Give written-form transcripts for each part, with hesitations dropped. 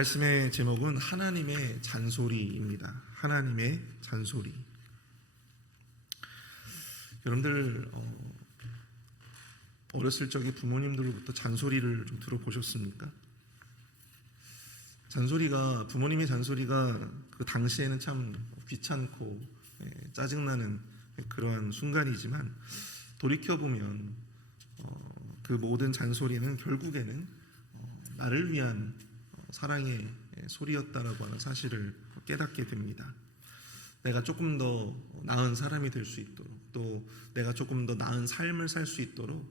말씀의 제목은 하나님의 잔소리입니다. 하나님의 잔소리. 여러분들 어렸을 적에 부모님들로부터 잔소리를 좀 들어보셨습니까? 부모님의 잔소리가 그 당시에는 참 귀찮고 짜증나는 그러한 순간이지만 돌이켜보면 그 모든 잔소리는 결국에는 나를 위한 사랑의 소리였다라고 하는 사실을 깨닫게 됩니다. 내가 조금 더 나은 사람이 될 수 있도록, 또 내가 조금 더 나은 삶을 살 수 있도록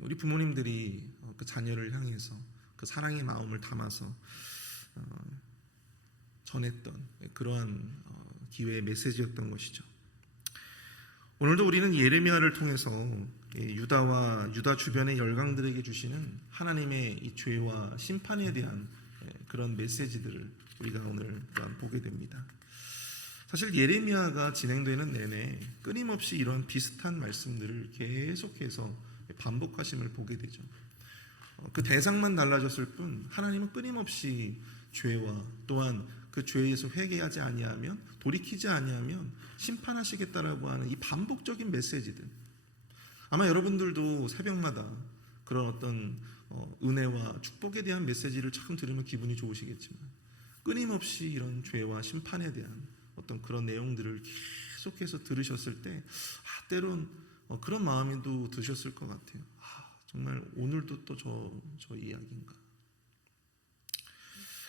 우리 부모님들이 그 자녀를 향해서 그 사랑의 마음을 담아서 전했던 그러한 기회의 메시지였던 것이죠. 오늘도 우리는 예레미야를 통해서 유다와 유다 주변의 열강들에게 주시는 하나님의 이 죄와 심판에 대한 그런 메시지들을 우리가 오늘 또한 보게 됩니다. 사실 예레미야가 진행되는 내내 끊임없이 이런 비슷한 말씀들을 계속해서 반복하심을 보게 되죠. 그 대상만 달라졌을 뿐 하나님은 끊임없이 죄와 또한 그 죄에서 회개하지 아니하면, 돌이키지 아니하면 심판하시겠다라고 하는 이 반복적인 메시지들, 아마 여러분들도 새벽마다 그런 어떤 은혜와 축복에 대한 메시지를 참 들으면 기분이 좋으시겠지만 끊임없이 이런 죄와 심판에 대한 어떤 그런 내용들을 계속해서 들으셨을 때 때론 그런 마음도 드셨을 것 같아요. 정말 오늘도 또 저 이야기인가?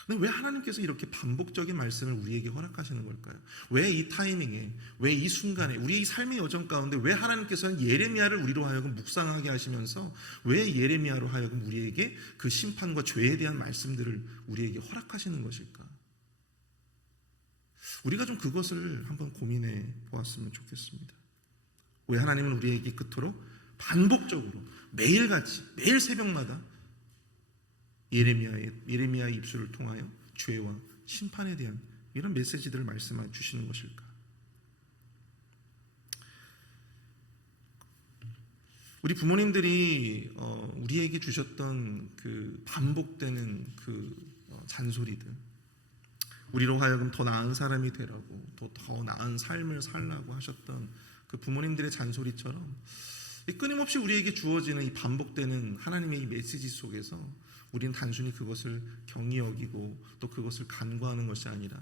근데 왜 하나님께서 이렇게 반복적인 말씀을 우리에게 허락하시는 걸까요? 왜 이 타이밍에, 왜 이 순간에, 우리의 삶의 여정 가운데 왜 하나님께서는 예레미야를 우리로 하여금 묵상하게 하시면서 왜 예레미야로 하여금 우리에게 그 심판과 죄에 대한 말씀들을 우리에게 허락하시는 것일까? 우리가 좀 그것을 한번 고민해 보았으면 좋겠습니다. 왜 하나님은 우리에게 그토록 반복적으로 매일같이, 매일 새벽마다 예레미야의 입술을 통하여 죄와 심판에 대한 이런 메시지들을 말씀해 주시는 것일까? 우리 부모님들이 우리에게 주셨던 그 반복되는 그 잔소리들, 우리로 하여금 더 나은 사람이 되라고, 더 나은 삶을 살라고 하셨던 그 부모님들의 잔소리처럼 끊임없이 우리에게 주어지는 이 반복되는 하나님의 이 메시지 속에서 우리는 단순히 그것을 경히 여기고 또 그것을 간과하는 것이 아니라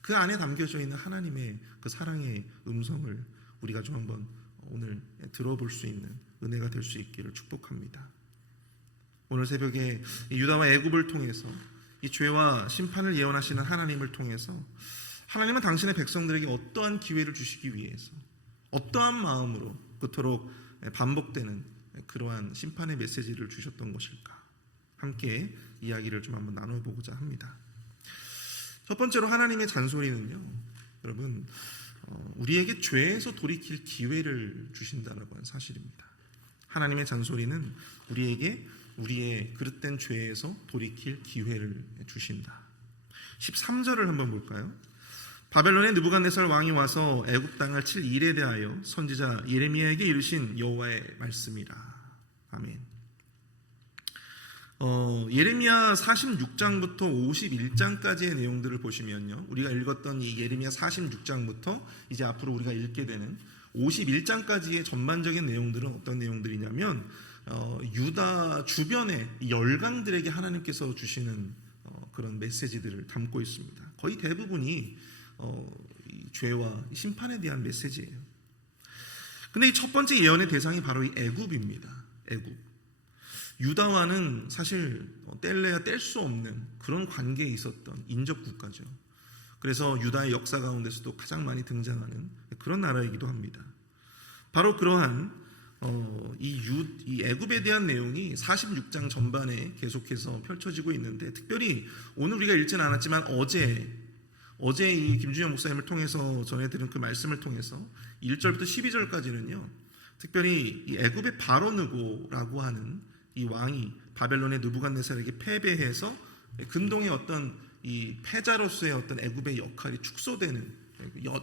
그 안에 담겨져 있는 하나님의 그 사랑의 음성을 우리가 좀 한번 오늘 들어볼 수 있는 은혜가 될 수 있기를 축복합니다. 오늘 새벽에 유다와 애굽을 통해서 이 죄와 심판을 예언하시는 하나님을 통해서 하나님은 당신의 백성들에게 어떠한 기회를 주시기 위해서, 어떠한 마음으로 그토록 반복되는 그러한 심판의 메시지를 주셨던 것일까? 함께 이야기를 좀 한번 나눠보고자 합니다. 첫 번째로 하나님의 잔소리는요, 여러분, 우리에게 죄에서 돌이킬 기회를 주신다라고 하는 사실입니다. 하나님의 잔소리는 우리에게 우리의 그릇된 죄에서 돌이킬 기회를 주신다. 13절을 한번 볼까요? 바벨론의 느부갓네살 왕이 와서 애굽 땅을 칠 일에 대하여 선지자 예레미야에게 이르신 여호와의 말씀이라. 아멘. 예레미야 46장부터 51장까지의 내용들을 보시면요, 우리가 읽었던 이 예레미야 46장부터 이제 앞으로 우리가 읽게 되는 51장까지의 전반적인 내용들은 어떤 내용들이냐면 유다 주변의 열강들에게 하나님께서 주시는 그런 메시지들을 담고 있습니다. 거의 대부분이 이 죄와 심판에 대한 메시지예요. 근데 이 첫 번째 예언의 대상이 바로 이 애굽입니다. 애굽. 유다와는 사실 뗄래야 뗄 수 없는 그런 관계에 있었던 인접 국가죠. 그래서 유다의 역사 가운데서도 가장 많이 등장하는 그런 나라이기도 합니다. 바로 그러한 이 애굽에 대한 내용이 46장 전반에 계속해서 펼쳐지고 있는데, 특별히 오늘 우리가 읽지는 않았지만 어제 이 김준영 목사님을 통해서 전해드린 그 말씀을 통해서 1절부터 12절까지는요, 특별히 이 애굽의 바로느고라고 하는 이 왕이 바벨론의 느부갓네살에게 패배해서 근동의 어떤 이 패자로서의 어떤 애굽의 역할이 축소되는,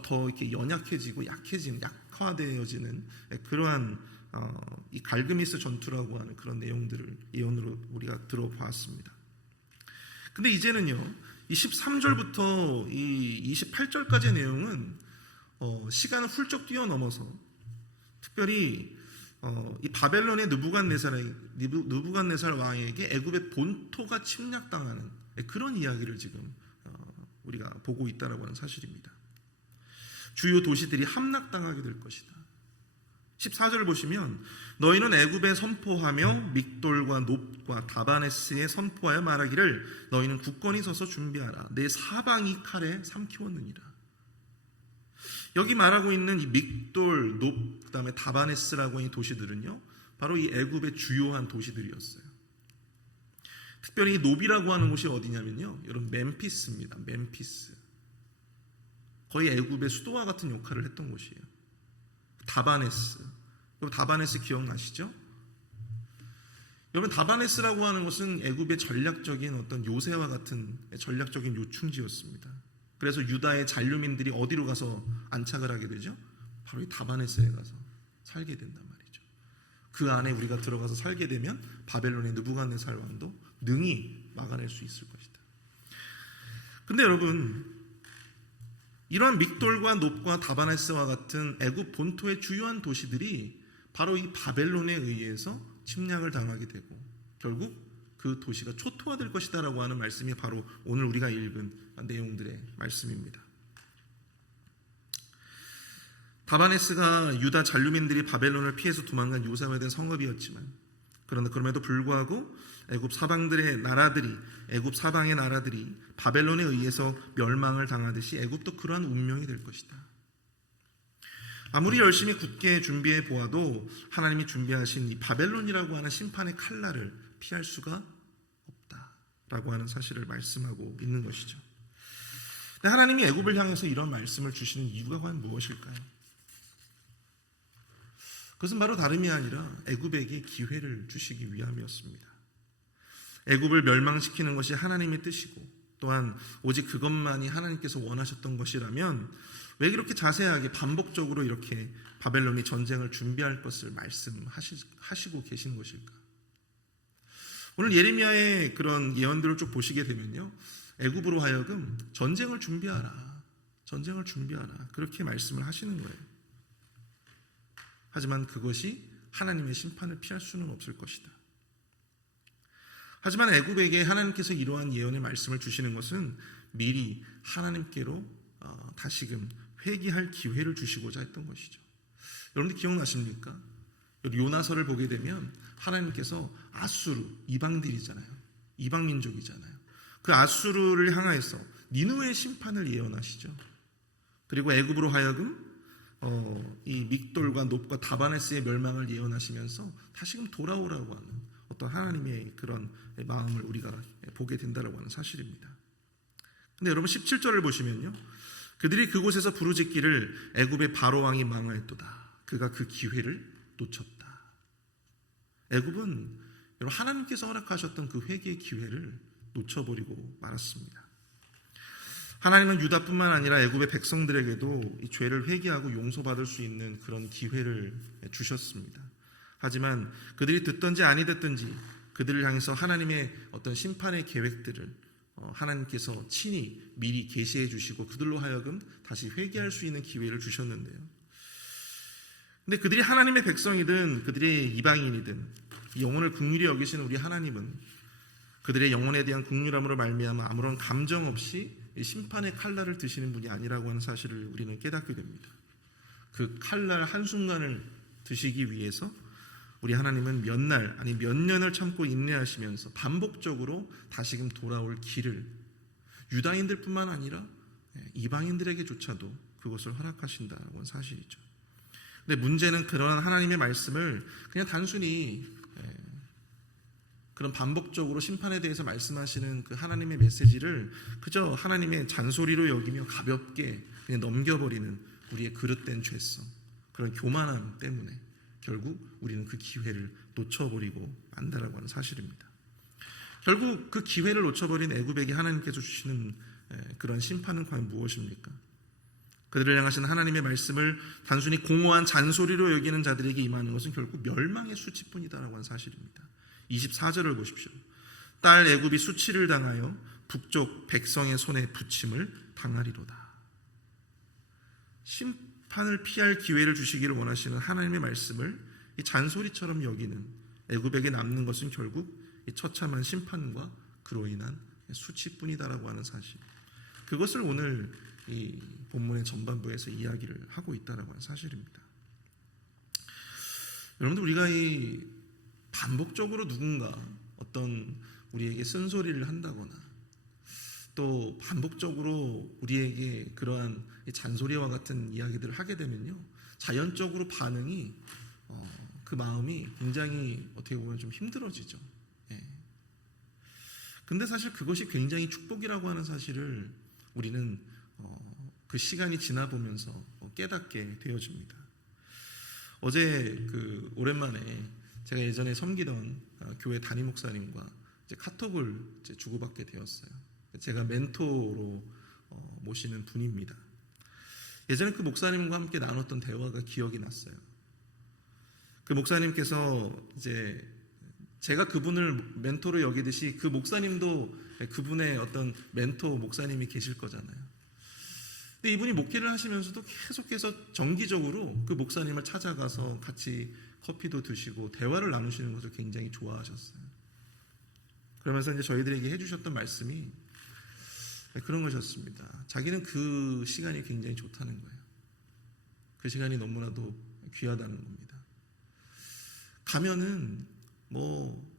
더 이렇게 연약해지고 약화되어지는 그러한 이 갈그미스 전투라고 하는 그런 내용들을 예언으로 우리가 들어보았습니다. 근데 이제는요, 이 13절부터 이 28절까지의 내용은 시간을 훌쩍 뛰어넘어서 특별히 이 바벨론의 느부갓네살 왕에게 애굽의 본토가 침략당하는 그런 이야기를 지금 우리가 보고 있다라고 하는 사실입니다. 주요 도시들이 함락당하게 될 것이다. 14절을 보시면 너희는 애굽에 선포하며 믹돌과 놉과 다바네스에 선포하여 말하기를 너희는 굳건히 서서 준비하라. 내 사방이 칼에 삼키웠느니라. 여기 말하고 있는 이 믹돌, 놉, 그다음에 다바네스라고 하는 도시들은요, 바로 이 애굽의 주요한 도시들이었어요. 특별히 이 놉이라고 하는 곳이 어디냐면요, 여러분 멤피스입니다. 멤피스. 거의 애굽의 수도와 같은 역할을 했던 곳이에요. 다바네스. 다바네스 기억나시죠? 여러분 다바네스라고 하는 것은 애굽의 전략적인 어떤 요새와 같은 전략적인 요충지였습니다. 그래서 유다의 잔류민들이 어디로 가서 안착을 하게 되죠? 바로 이 다바네스에 가서 살게 된단 말이죠. 그 안에 우리가 들어가서 살게 되면 바벨론의 느부갓네살 왕도 능히 막아낼 수 있을 것이다. 근데 여러분, 이러한 믹돌과 놉과 다바네스와 같은 애굽 본토의 주요한 도시들이 바로 이 바벨론에 의해서 침략을 당하게 되고 결국 그 도시가 초토화될 것이다 라고 하는 말씀이 바로 오늘 우리가 읽은 내용들의 말씀입니다. 다바네스가 유다 잔류민들이 바벨론을 피해서 도망간 요사회된 성읍이었지만 그럼에도 불구하고 애굽 사방의 나라들이 바벨론에 의해서 멸망을 당하듯이 애굽도 그러한 운명이 될 것이다. 아무리 열심히 굳게 준비해 보아도 하나님이 준비하신 이 바벨론이라고 하는 심판의 칼날을 피할 수가 없다라고 하는 사실을 말씀하고 있는 것이죠. 근데 하나님이 애굽을 향해서 이런 말씀을 주시는 이유가 과연 무엇일까요? 그것은 바로 다름이 아니라 애굽에게 기회를 주시기 위함이었습니다. 애굽을 멸망시키는 것이 하나님의 뜻이고 또한 오직 그것만이 하나님께서 원하셨던 것이라면 왜 이렇게 자세하게 반복적으로 이렇게 바벨론이 전쟁을 준비할 것을 말씀하시고 계신 것일까? 오늘 예레미야의 그런 예언들을 쭉 보시게 되면요, 애굽으로 하여금 전쟁을 준비하라 그렇게 말씀을 하시는 거예요. 하지만 그것이 하나님의 심판을 피할 수는 없을 것이다. 하지만 애굽에게 하나님께서 이러한 예언의 말씀을 주시는 것은 미리 하나님께로 다시금 회개할 기회를 주시고자 했던 것이죠. 여러분들 기억나십니까? 요나서를 보게 되면 하나님께서 아수르, 이방들이잖아요. 이방민족이잖아요. 그 아수르를 향하여서 니느웨의 심판을 예언하시죠. 그리고 애굽으로 하여금 이 믹돌과 놉과 다바네스의 멸망을 예언하시면서 다시금 돌아오라고 하는 어떤 하나님의 그런 마음을 우리가 보게 된다라고 하는 사실입니다. 근데 여러분 17절을 보시면요, 그들이 그곳에서 부르짖기를 애굽의 바로 왕이 망하였도다. 그가 그 기회를 놓쳤다. 애굽은 여러분 하나님께서 허락하셨던 그 회개의 기회를 놓쳐버리고 말았습니다. 하나님은 유다뿐만 아니라 애굽의 백성들에게도 이 죄를 회개하고 용서받을 수 있는 그런 기회를 주셨습니다. 하지만 그들이 듣든지 아니 듣든지 그들을 향해서 하나님의 어떤 심판의 계획들을 하나님께서 친히 미리 계시해 주시고 그들로 하여금 다시 회개할 수 있는 기회를 주셨는데요. 근데 그들이 하나님의 백성이든 그들의 이방인이든 영혼을 긍휼히 여기시는 우리 하나님은 그들의 영혼에 대한 긍휼함으로 말미암아 아무런 감정 없이 심판의 칼날을 드시는 분이 아니라고 하는 사실을 우리는 깨닫게 됩니다. 그 칼날 한순간을 드시기 위해서 우리 하나님은 몇 날 아니 몇 년을 참고 인내하시면서 반복적으로 다시금 돌아올 길을 유다인들뿐만 아니라 이방인들에게조차도 그것을 허락하신다는 건 사실이죠. 근데 문제는 그러한 하나님의 말씀을 그냥 단순히 그런 반복적으로 심판에 대해서 말씀하시는 그 하나님의 메시지를 그저 하나님의 잔소리로 여기며 가볍게 그냥 넘겨버리는 우리의 그릇된 죄성, 그런 교만함 때문에 결국 우리는 그 기회를 놓쳐버리고 만다라고 하는 사실입니다. 결국 그 기회를 놓쳐버린 애굽에게 하나님께서 주시는 그런 심판은 과연 무엇입니까? 그들을 향하신 하나님의 말씀을 단순히 공허한 잔소리로 여기는 자들에게 임하는 것은 결국 멸망의 수치뿐이다라고 하는 사실입니다. 24절을 보십시오. 딸 애굽이 수치를 당하여 북쪽 백성의 손에 붙임을 당하리로다. 심판을 피할 기회를 주시기를 원하시는 하나님의 말씀을 이 잔소리처럼 여기는 애굽에게 남는 것은 결국 이 처참한 심판과 그로 인한 수치뿐이다라고 하는 사실, 그것을 오늘 이 본문의 전반부에서 이야기를 하고 있다라고 하는 사실입니다. 여러분들, 우리가 이 반복적으로 누군가 어떤 우리에게 쓴소리를 한다거나 또 반복적으로 우리에게 그러한 잔소리와 같은 이야기들을 하게 되면요, 자연적으로 반응이 그 마음이 굉장히 어떻게 보면 좀 힘들어지죠. 근데 사실 그것이 굉장히 축복이라고 하는 사실을 우리는 그 시간이 지나보면서 깨닫게 되어집니다. 어제 오랜만에 제가 예전에 섬기던 교회 담임 목사님과 이제 카톡을 이제 주고받게 되었어요. 제가 멘토로 모시는 분입니다. 예전에 그 목사님과 함께 나눴던 대화가 기억이 났어요. 그 목사님께서 이제 제가 그분을 멘토로 여기듯이 그 목사님도 그분의 어떤 멘토 목사님이 계실 거잖아요. 근데 이분이 목회를 하시면서도 계속해서 정기적으로 그 목사님을 찾아가서 같이 커피도 드시고 대화를 나누시는 것을 굉장히 좋아하셨어요. 그러면서 이제 저희들에게 해주셨던 말씀이 그런 것이었습니다. 자기는 그 시간이 굉장히 좋다는 거예요. 그 시간이 너무나도 귀하다는 겁니다. 가면은 뭐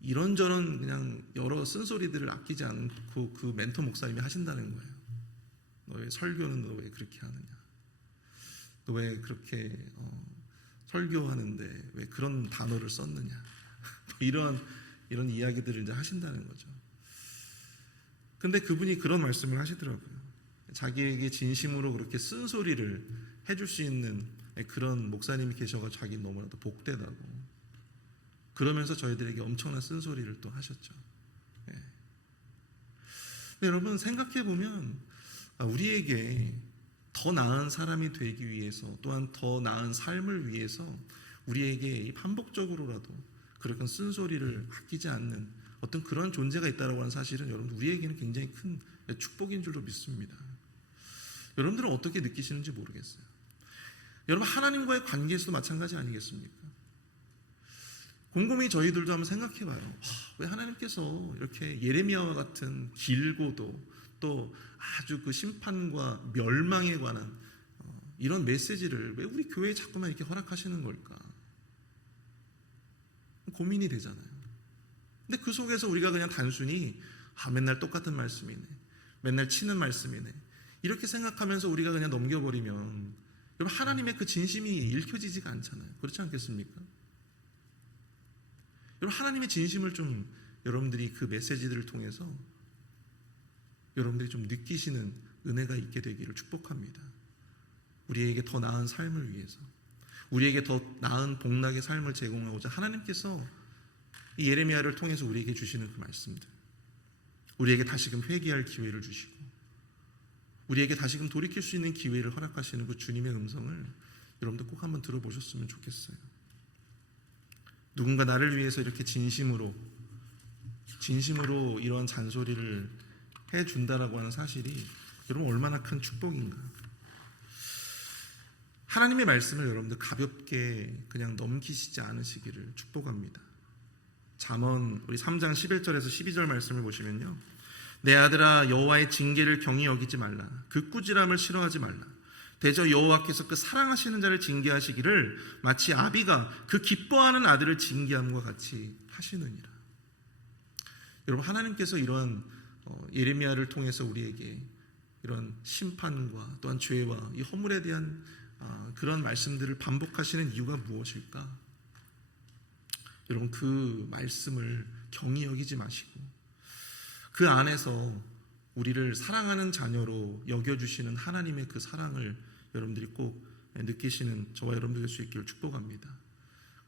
이런저런 그냥 여러 쓴소리들을 아끼지 않고 그 멘토 목사님이 하신다는 거예요. 너의 설교는 너 왜 그렇게 하느냐? 너 왜 그렇게 설교하는데 왜 그런 단어를 썼느냐? 이런 이야기들을 이제 하신다는 거죠. 근데 그분이 그런 말씀을 하시더라고요. 자기에게 진심으로 그렇게 쓴소리를 해줄 수 있는 그런 목사님이 계셔서 자기는 너무나도 복되다고. 그러면서 저희들에게 엄청난 쓴소리를 또 하셨죠. 근데 여러분, 생각해보면 우리에게 더 나은 사람이 되기 위해서, 또한 더 나은 삶을 위해서 우리에게 반복적으로라도 그런 쓴소리를 아끼지 않는 어떤 그런 존재가 있다고 하는 사실은 여러분, 우리에게는 굉장히 큰 축복인 줄로 믿습니다. 여러분들은 어떻게 느끼시는지 모르겠어요. 여러분, 하나님과의 관계에서도 마찬가지 아니겠습니까? 곰곰이 저희들도 한번 생각해봐요. 왜 하나님께서 이렇게 예레미야와 같은 길고도 또 아주 그 심판과 멸망에 관한 이런 메시지를 왜 우리 교회에 자꾸만 이렇게 허락하시는 걸까? 고민이 되잖아요. 근데 그 속에서 우리가 그냥 단순히 맨날 똑같은 말씀이네, 맨날 치는 말씀이네, 이렇게 생각하면서 우리가 그냥 넘겨버리면 여러분, 하나님의 그 진심이 읽혀지지가 않잖아요. 그렇지 않겠습니까? 여러분, 하나님의 진심을 좀 여러분들이 그 메시지들을 통해서 여러분들이 좀 느끼시는 은혜가 있게 되기를 축복합니다. 우리에게 더 나은 삶을 위해서, 우리에게 더 나은 복락의 삶을 제공하고자 하나님께서 이 예레미야를 통해서 우리에게 주시는 그 말씀들, 우리에게 다시금 회개할 기회를 주시고 우리에게 다시금 돌이킬 수 있는 기회를 허락하시는 그 주님의 음성을 여러분들 꼭 한번 들어보셨으면 좋겠어요. 누군가 나를 위해서 이렇게 진심으로 이러한 잔소리를 해준다라고 하는 사실이 여러분 얼마나 큰 축복인가. 하나님의 말씀을 여러분들 가볍게 그냥 넘기시지 않으시기를 축복합니다. 잠언 우리 3장 11절에서 12절 말씀을 보시면요, 내 아들아, 여호와의 징계를 경히 여기지 말라. 그 꾸지람을 싫어하지 말라. 대저 여호와께서 그 사랑하시는 자를 징계하시기를 마치 아비가 그 기뻐하는 아들을 징계함과 같이 하시느니라. 여러분, 하나님께서 이러한 예레미야를 통해서 우리에게 이런 심판과 또한 죄와 이 허물에 대한 그런 말씀들을 반복하시는 이유가 무엇일까? 여러분, 그 말씀을 경히 여기지 마시고 그 안에서 우리를 사랑하는 자녀로 여겨주시는 하나님의 그 사랑을 여러분들이 꼭 느끼시는 저와 여러분들 될 수 있기를 축복합니다.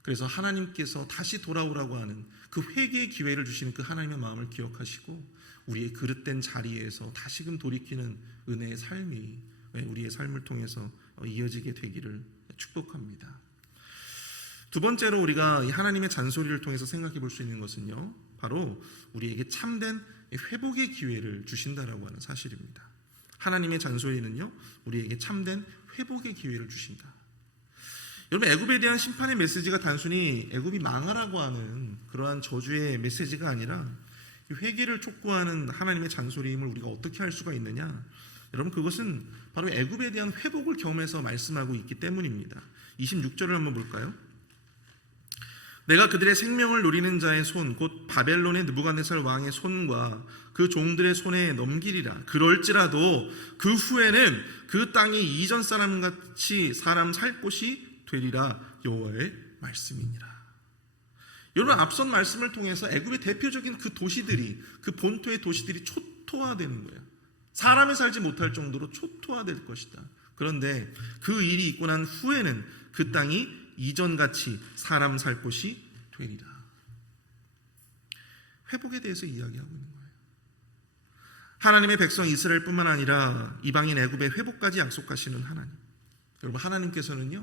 그래서 하나님께서 다시 돌아오라고 하는 그 회개의 기회를 주시는 그 하나님의 마음을 기억하시고 우리의 그릇된 자리에서 다시금 돌이키는 은혜의 삶이 우리의 삶을 통해서 이어지게 되기를 축복합니다. 두 번째로 우리가 이 하나님의 잔소리를 통해서 생각해 볼 수 있는 것은요, 바로 우리에게 참된 회복의 기회를 주신다라고 하는 사실입니다. 하나님의 잔소리는요, 우리에게 참된 회복의 기회를 주신다. 여러분, 애굽에 대한 심판의 메시지가 단순히 애굽이 망하라고 하는 그러한 저주의 메시지가 아니라 회개를 촉구하는 하나님의 잔소리임을 우리가 어떻게 할 수가 있느냐? 여러분, 그것은 바로 애굽에 대한 회복을 겸해서 말씀하고 있기 때문입니다. 26절을 한번 볼까요? 내가 그들의 생명을 노리는 자의 손, 곧 바벨론의 느부갓네살 왕의 손과 그 종들의 손에 넘기리라. 그럴지라도 그 후에는 그 땅이 이전 사람같이 사람 살 곳이 되리라. 여호와의 말씀이니라. 여러분, 앞선 말씀을 통해서 애굽의 대표적인 그 도시들이, 그 본토의 도시들이 초토화되는 거예요. 사람이 살지 못할 정도로 초토화될 것이다. 그런데 그 일이 있고 난 후에는 그 땅이 이전같이 사람 살 곳이 되리라. 회복에 대해서 이야기하고 있는 거예요. 하나님의 백성 이스라엘뿐만 아니라 이방인 애굽의 회복까지 약속하시는 하나님. 여러분, 하나님께서는요,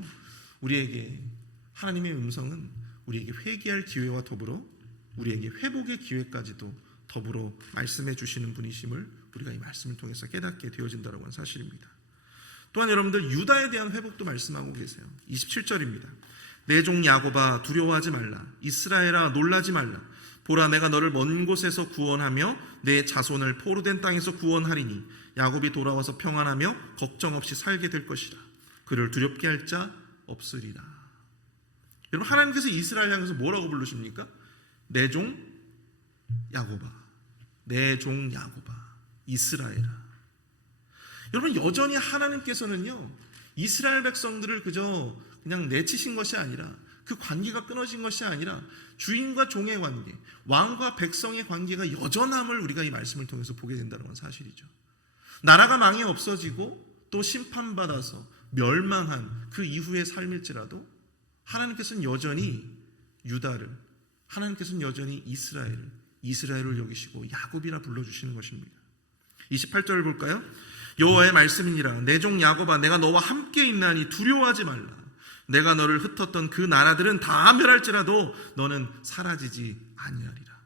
우리에게, 하나님의 음성은 우리에게 회개할 기회와 더불어 우리에게 회복의 기회까지도 더불어 말씀해 주시는 분이심을 우리가 이 말씀을 통해서 깨닫게 되어진다고 하는 사실입니다. 또한 여러분들, 유다에 대한 회복도 말씀하고 계세요. 27절입니다. 내 종 야곱아 두려워하지 말라. 이스라엘아 놀라지 말라. 보라, 내가 너를 먼 곳에서 구원하며 내 자손을 포로된 땅에서 구원하리니 야곱이 돌아와서 평안하며 걱정 없이 살게 될 것이라. 그를 두렵게 할 자 없으리라. 여러분, 하나님께서 이스라엘 향해서 뭐라고 부르십니까? 내 종 야곱아, 내 종 야곱아, 이스라엘아. 여러분, 여전히 하나님께서는요, 이스라엘 백성들을 그냥 내치신 것이 아니라, 그 관계가 끊어진 것이 아니라 주인과 종의 관계, 왕과 백성의 관계가 여전함을 우리가 이 말씀을 통해서 보게 된다는 사실이죠. 나라가 망해 없어지고 또 심판받아서 멸망한 그 이후의 삶일지라도 하나님께서는 여전히 유다를, 하나님께서는 여전히 이스라엘을 여기시고 야곱이라 불러주시는 것입니다. 28절을 볼까요? 여호와의 말씀이니라. 내 종 야곱아, 내가 너와 함께 있나니 두려워하지 말라. 내가 너를 흩었던 그 나라들은 다 멸할지라도 너는 사라지지 아니하리라.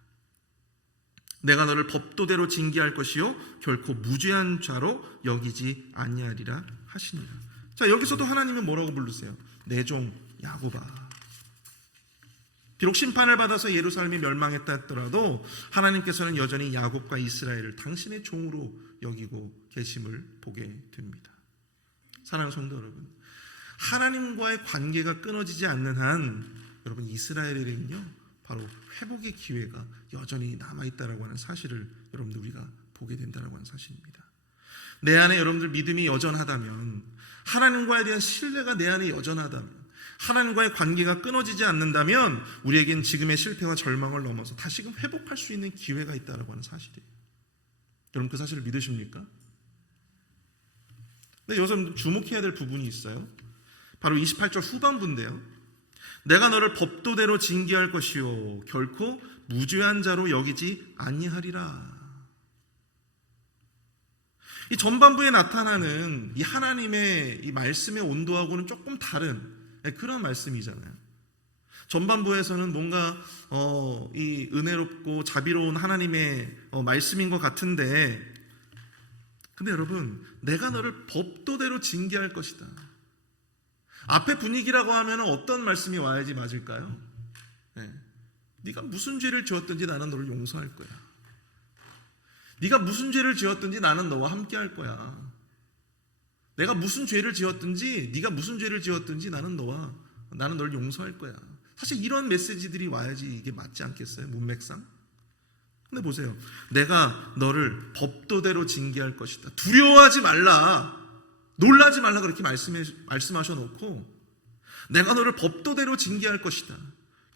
내가 너를 법도대로 징계할 것이요 결코 무죄한 자로 여기지 아니하리라 하시니라. 자, 여기서도 하나님은 뭐라고 부르세요? 내 종 야곱아. 비록 심판을 받아서 예루살렘이 멸망했다 했더라도 하나님께서는 여전히 야곱과 이스라엘을 당신의 종으로 여기고 계심을 보게 됩니다. 사랑하는 성도 여러분, 하나님과의 관계가 끊어지지 않는 한 여러분, 이스라엘에는요 바로 회복의 기회가 여전히 남아있다라고 하는 사실을 여러분들 우리가 보게 된다라고 하는 사실입니다. 내 안에 여러분들 믿음이 여전하다면, 하나님과에 대한 신뢰가 내 안에 여전하다면, 하나님과의 관계가 끊어지지 않는다면 우리에겐 지금의 실패와 절망을 넘어서 다시금 회복할 수 있는 기회가 있다라고 하는 사실이에요. 여러분, 그 사실을 믿으십니까? 근데 여기서 주목해야 될 부분이 있어요. 바로 28절 후반부인데요. 내가 너를 법도대로 징계할 것이요 결코 무죄한 자로 여기지 아니하리라. 이 전반부에 나타나는 이 하나님의 이 말씀의 온도하고는 조금 다른 그런 말씀이잖아요. 전반부에서는 뭔가 이 은혜롭고 자비로운 하나님의 말씀인 것 같은데, 근데 여러분, 내가 너를 법도대로 징계할 것이다. 앞에 분위기라고 하면 어떤 말씀이 와야지 맞을까요? 네가 무슨 죄를 지었든지 나는 너를 용서할 거야. 네가 무슨 죄를 지었든지 나는 너와 함께 할 거야. 내가 무슨 죄를 지었든지, 네가 무슨 죄를 지었든지 나는 너를 용서할 거야. 사실 이런 메시지들이 와야지 이게 맞지 않겠어요? 문맥상. 근데 보세요. 내가 너를 법도대로 징계할 것이다. 두려워하지 말라. 놀라지 말라. 그렇게 말씀하셔 놓고, 내가 너를 법도대로 징계할 것이다.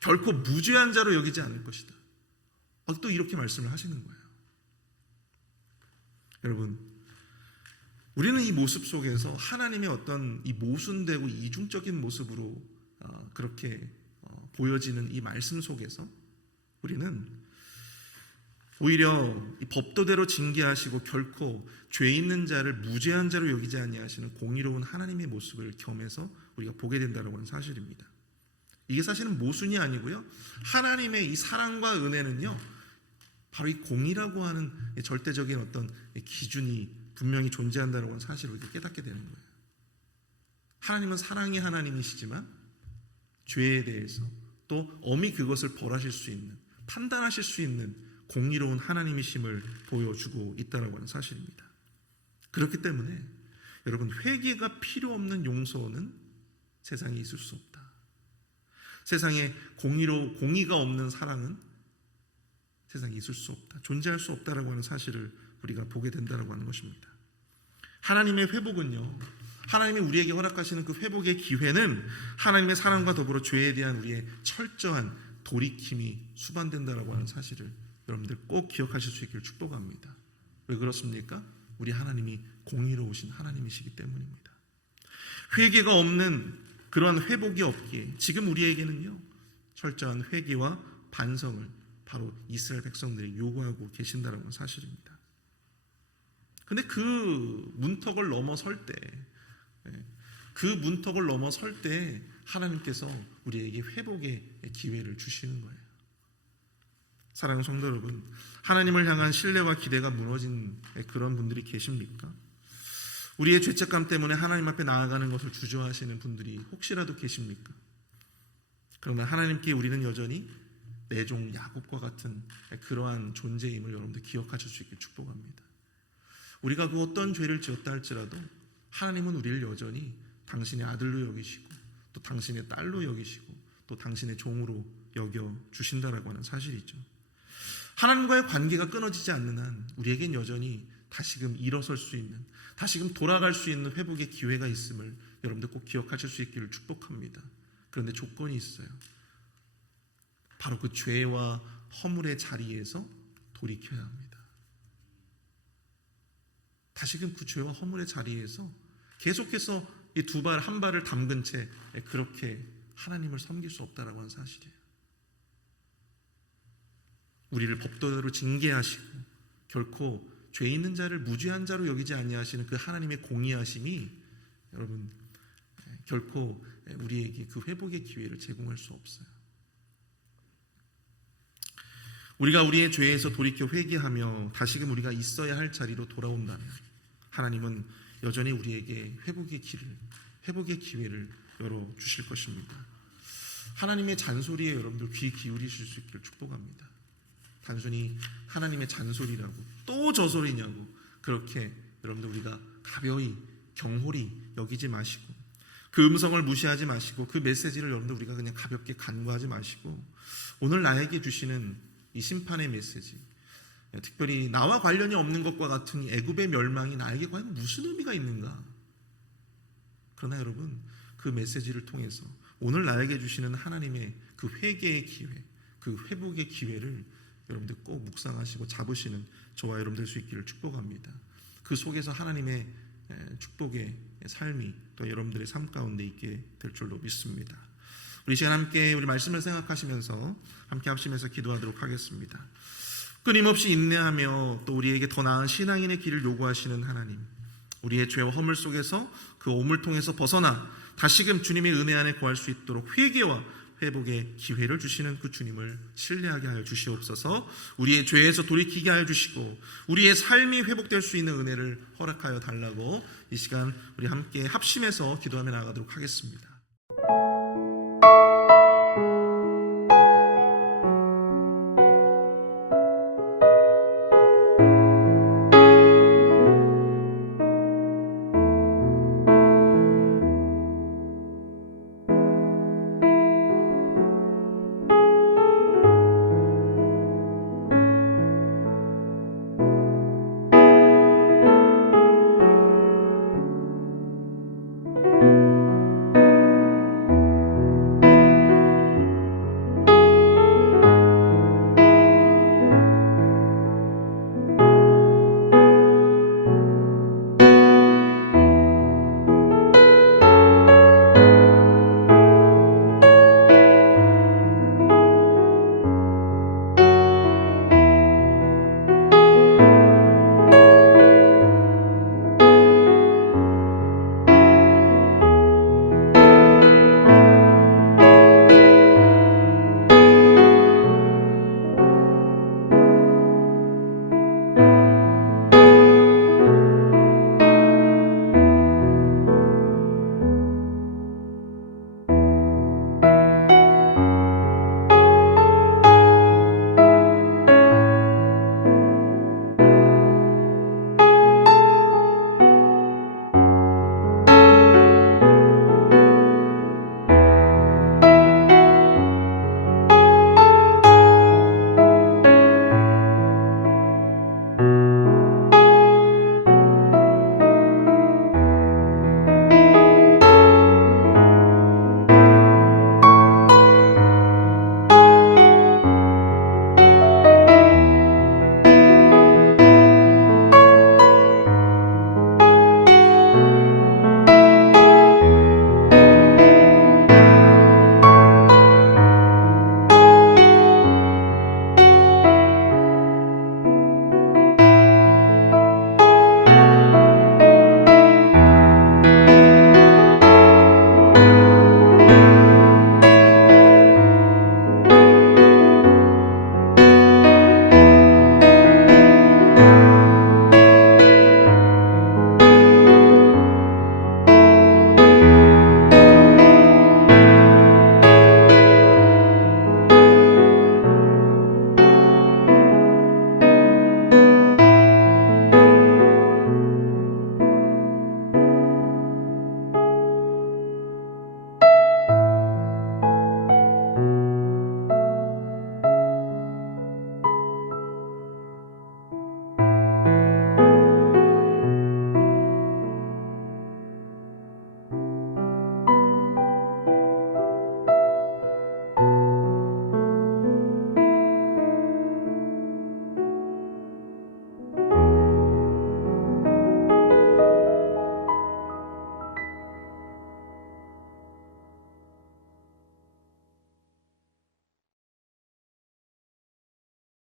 결코 무죄한 자로 여기지 않을 것이다. 또 이렇게 말씀을 하시는 거예요. 여러분, 우리는 이 모습 속에서 하나님의 어떤 이 모순되고 이중적인 모습으로 그렇게 보여지는 이 말씀 속에서 우리는 오히려 이 법도대로 징계하시고 결코 죄 있는 자를 무죄한 자로 여기지 아니하시는 공의로운 하나님의 모습을 겸해서 우리가 보게 된다는 건 사실입니다. 이게 사실은 모순이 아니고요, 하나님의 이 사랑과 은혜는요 바로 이 공의라고 하는 절대적인 어떤 기준이 분명히 존재한다는 건 사실을 우리가 깨닫게 되는 거예요. 하나님은 사랑의 하나님이시지만 죄에 대해서 또 엄히 그것을 벌하실 수 있는, 판단하실 수 있는 공의로운 하나님이심을 보여주고 있다는 하는 사실입니다. 그렇기 때문에 여러분, 회개가 필요 없는 용서는 세상에 있을 수 없다. 세상에 공의가 없는 사랑은 세상에 있을 수 없다. 존재할 수 없다라고 하는 사실을 우리가 보게 된다라고 하는 것입니다. 하나님의 회복은요, 하나님이 우리에게 허락하시는 그 회복의 기회는 하나님의 사랑과 더불어 죄에 대한 우리의 철저한 돌이킴이 수반된다라고 하는 사실을 여러분들 꼭 기억하실 수 있기를 축복합니다. 왜 그렇습니까? 우리 하나님이 공의로우신 하나님이시기 때문입니다. 회개가 없는 그러한 회복이 없기에 지금 우리에게는요, 철저한 회개와 반성을 바로 이스라엘 백성들이 요구하고 계신다는 건 사실입니다. 근데 그 문턱을 넘어설 때 하나님께서 우리에게 회복의 기회를 주시는 거예요. 사랑하는 성도 여러분, 하나님을 향한 신뢰와 기대가 무너진 그런 분들이 계십니까? 우리의 죄책감 때문에 하나님 앞에 나아가는 것을 주저하시는 분들이 혹시라도 계십니까? 그러나 하나님께 우리는 여전히 내 종 야곱과 같은 그러한 존재임을 여러분들 기억하실 수 있길 축복합니다. 우리가 그 어떤 죄를 지었다 할지라도 하나님은 우리를 여전히 당신의 아들로 여기시고 또 당신의 딸로 여기시고 또 당신의 종으로 여겨주신다라고 하는 사실이죠. 하나님과의 관계가 끊어지지 않는 한 우리에겐 여전히 다시금 일어설 수 있는, 다시금 돌아갈 수 있는 회복의 기회가 있음을 여러분들 꼭 기억하실 수 있기를 축복합니다. 그런데 조건이 있어요. 바로 그 죄와 허물의 자리에서 돌이켜야 합니다. 다시금 그 죄와 허물의 자리에서 계속해서 이 한 발을 담근 채 그렇게 하나님을 섬길 수 없다라고 하는 사실이에요. 우리를 법도대로 징계하시고 결코 죄 있는 자를 무죄한 자로 여기지 아니하시는 그 하나님의 공의하심이 여러분 결코 우리에게 그 회복의 기회를 제공할 수 없어요. 우리가 우리의 죄에서 돌이켜 회개하며 다시금 우리가 있어야 할 자리로 돌아온다면 하나님은 여전히 우리에게 회복의 기회를 열어주실 것입니다. 하나님의 잔소리에 여러분들 귀 기울이실 수 있기를 축복합니다. 단순히 하나님의 잔소리라고 또 저 소리냐고 그렇게 여러분들 우리가 가벼이 경홀히 여기지 마시고 그 음성을 무시하지 마시고 그 메시지를 여러분들 우리가 그냥 가볍게 간과하지 마시고 오늘 나에게 주시는 이 심판의 메시지, 특별히 나와 관련이 없는 것과 같은 이 애굽의 멸망이 나에게 과연 무슨 의미가 있는가? 그러나 여러분 그 메시지를 통해서 오늘 나에게 주시는 하나님의 그 회개의 기회, 그 회복의 기회를 여러분들 꼭 묵상하시고 잡으시는 저와 여러분들 수 있기를 축복합니다. 그 속에서 하나님의 축복의 삶이 또 여러분들의 삶 가운데 있게 될 줄로 믿습니다. 우리 시간 함께 우리 말씀을 생각하시면서 함께 합심해서 기도하도록 하겠습니다. 끊임없이 인내하며 또 우리에게 더 나은 신앙인의 길을 요구하시는 하나님, 우리의 죄와 허물 속에서 그 오물통에서 벗어나 다시금 주님의 은혜 안에 거할 수 있도록 회개와 회복의 기회를 주시는 그 주님을 신뢰하게 하여 주시옵소서. 우리의 죄에서 돌이키게 하여 주시고 우리의 삶이 회복될 수 있는 은혜를 허락하여 달라고 이 시간 우리 함께 합심해서 기도하며 나아가도록 하겠습니다.